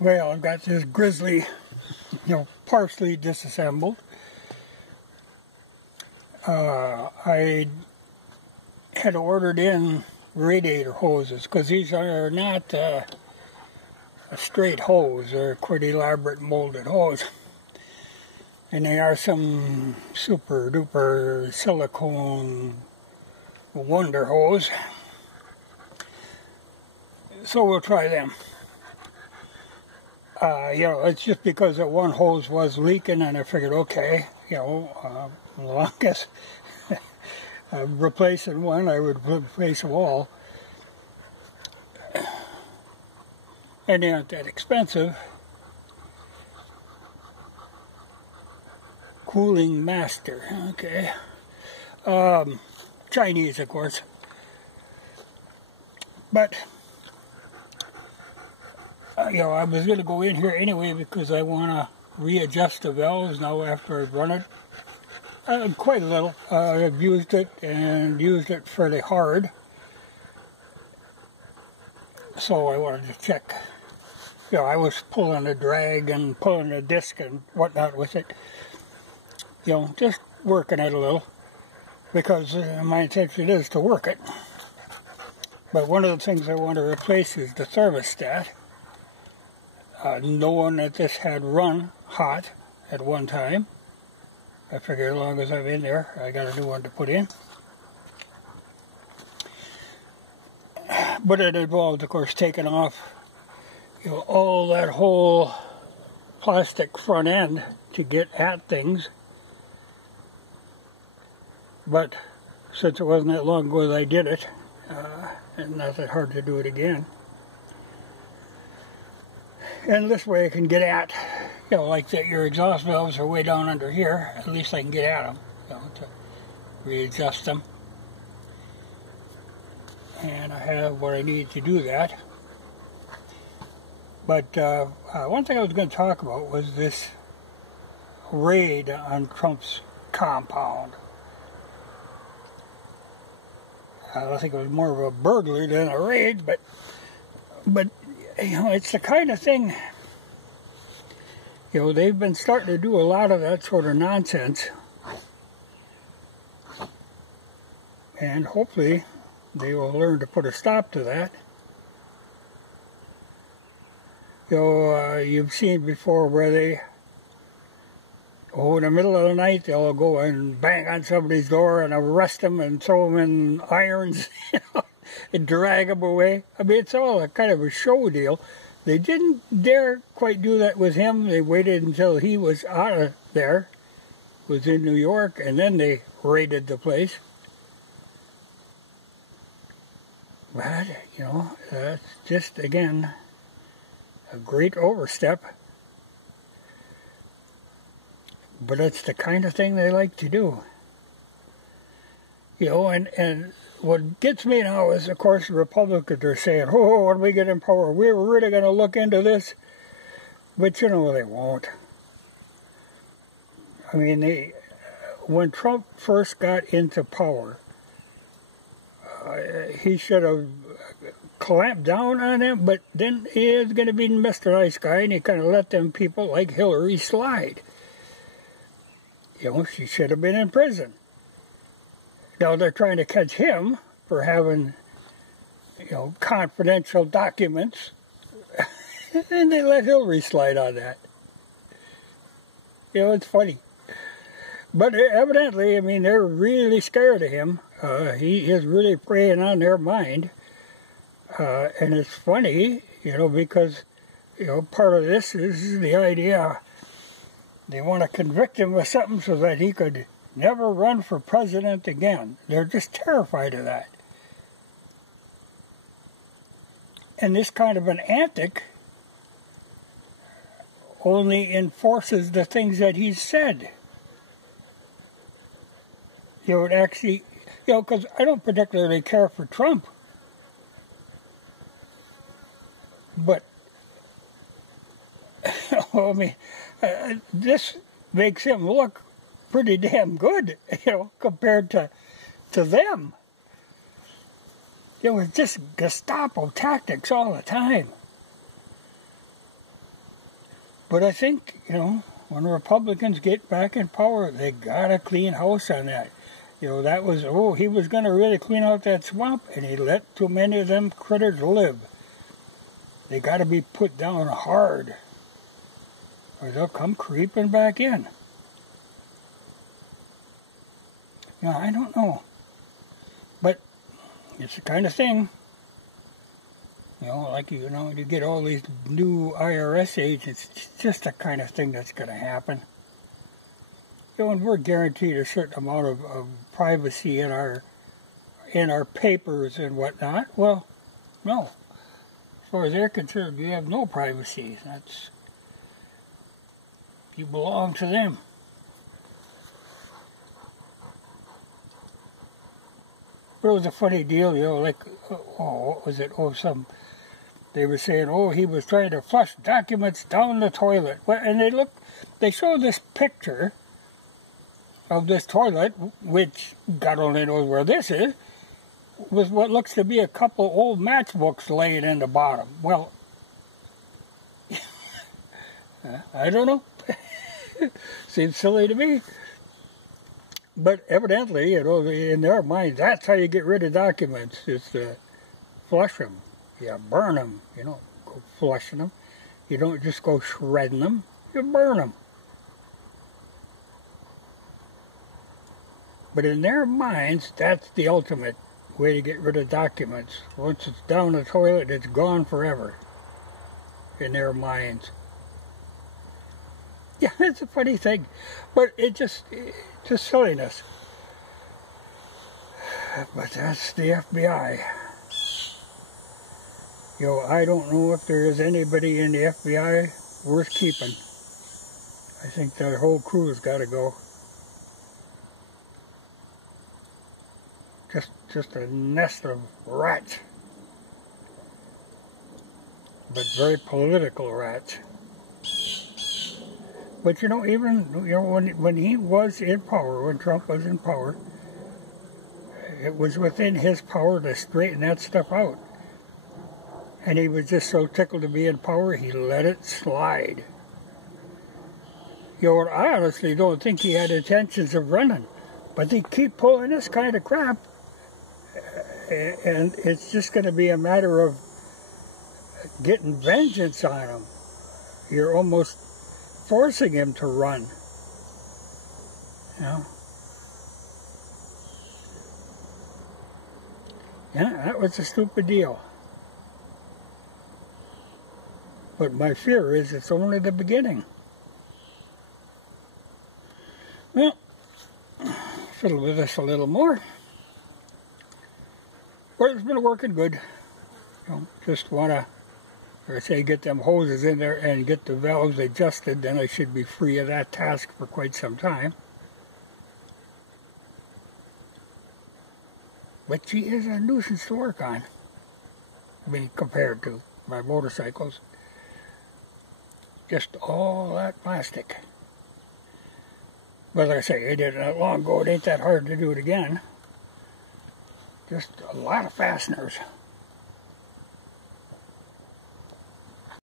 Well, I've got this grizzly, partially disassembled. I had ordered in radiator hoses because these are not a straight hose. They're quite elaborate molded hose. And they are some super duper silicone wonder hose. So we'll try them. It's just because that one hose was leaking, and I figured, okay, as long as I'm replacing one, I would replace them all. And they aren't that expensive. Cooling Master, okay. Chinese, of course. But I was going to go in here anyway because I want to readjust the valves now after I've run it. Quite a little. I've used it and used it fairly hard. So I wanted to check. I was pulling a drag and pulling a disc and whatnot with it. Just working it a little because my intention is to work it. But one of the things I want to replace is the thermostat. Knowing that this had run hot at one time, I figured as long as I'm in there, I got a new one to put in. But it involved, of course, taking off, all that whole plastic front end to get at things. But since it wasn't that long ago that I did it, and not that hard to do it again. And this way I can get at, like that your exhaust valves are way down under here, at least I can get at them, to readjust them. And I have what I need to do that. But one thing I was going to talk about was this raid on Trump's compound. I think it was more of a burglary than a raid, but it's the kind of thing, they've been starting to do a lot of that sort of nonsense. And hopefully they will learn to put a stop to that. You've seen before where they, in the middle of the night, they'll go and bang on somebody's door and arrest them and throw them in irons, and drag them away. I mean, it's all a kind of a show deal. They didn't dare quite do that with him. They waited until he was out of there, was in New York, and then they raided the place. But, that's just, again, a great overstep. But it's the kind of thing they like to do. And what gets me now is, of course, the Republicans are saying, when we get in power, we're really going to look into this. But, they won't. I mean, when Trump first got into power, he should have clamped down on them, but then he is going to be Mr. Nice Guy, and he kind of let them people like Hillary slide. She should have been in prison. Now they're trying to catch him for having, confidential documents, and they let Hillary slide on that. It's funny. But evidently, I mean, they're really scared of him. He is really preying on their mind. And it's funny, because, part of this is the idea they want to convict him of something so that he could never run for president again. They're just terrified of that. And this kind of an antic only enforces the things that he's said. It actually, because I don't particularly care for Trump. But, I mean, this makes him look pretty damn good, compared to them. It was just Gestapo tactics all the time. But I think, when Republicans get back in power, they got a clean house on that. That was, he was going to really clean out that swamp, and he let too many of them critters live. They got to be put down hard, or they'll come creeping back in. I don't know. But it's the kind of thing, you get all these new IRS agents. It's just the kind of thing that's going to happen. And we're guaranteed a certain amount of privacy in our papers and whatnot. Well, no. As far as they're concerned, you have no privacy. You belong to them. But it was a funny deal, what was it? They were saying, he was trying to flush documents down the toilet. Well, and they showed this picture of this toilet, which God only knows where this is, with what looks to be a couple old matchbooks laying in the bottom. Well, I don't know. Seems silly to me. But evidently, in their minds, that's how you get rid of documents, is to flush them. You burn them. You don't go flushing them. You don't just go shredding them. You burn them. But in their minds, that's the ultimate way to get rid of documents. Once it's down the toilet, it's gone forever. In their minds. Yeah, it's a funny thing. But it's just silliness. But that's the FBI. I don't know if there is anybody in the FBI worth keeping. I think that whole crew's got to go. Just a nest of rats. But very political rats. But even when he was in power, when Trump was in power, it was within his power to straighten that stuff out. And he was just so tickled to be in power, he let it slide. I honestly don't think he had intentions of running, but they keep pulling this kind of crap, and it's just going to be a matter of getting vengeance on him. You're almost forcing him to run. Yeah, that was a stupid deal. But my fear is it's only the beginning. Well, fiddle with this a little more. But it's been working good. Just want to, get them hoses in there and get the valves adjusted, then I should be free of that task for quite some time. But she is a nuisance to work on. Compared to my motorcycles. Just all that plastic. But like I say, I did it not long ago. It ain't that hard to do it again. Just a lot of fasteners.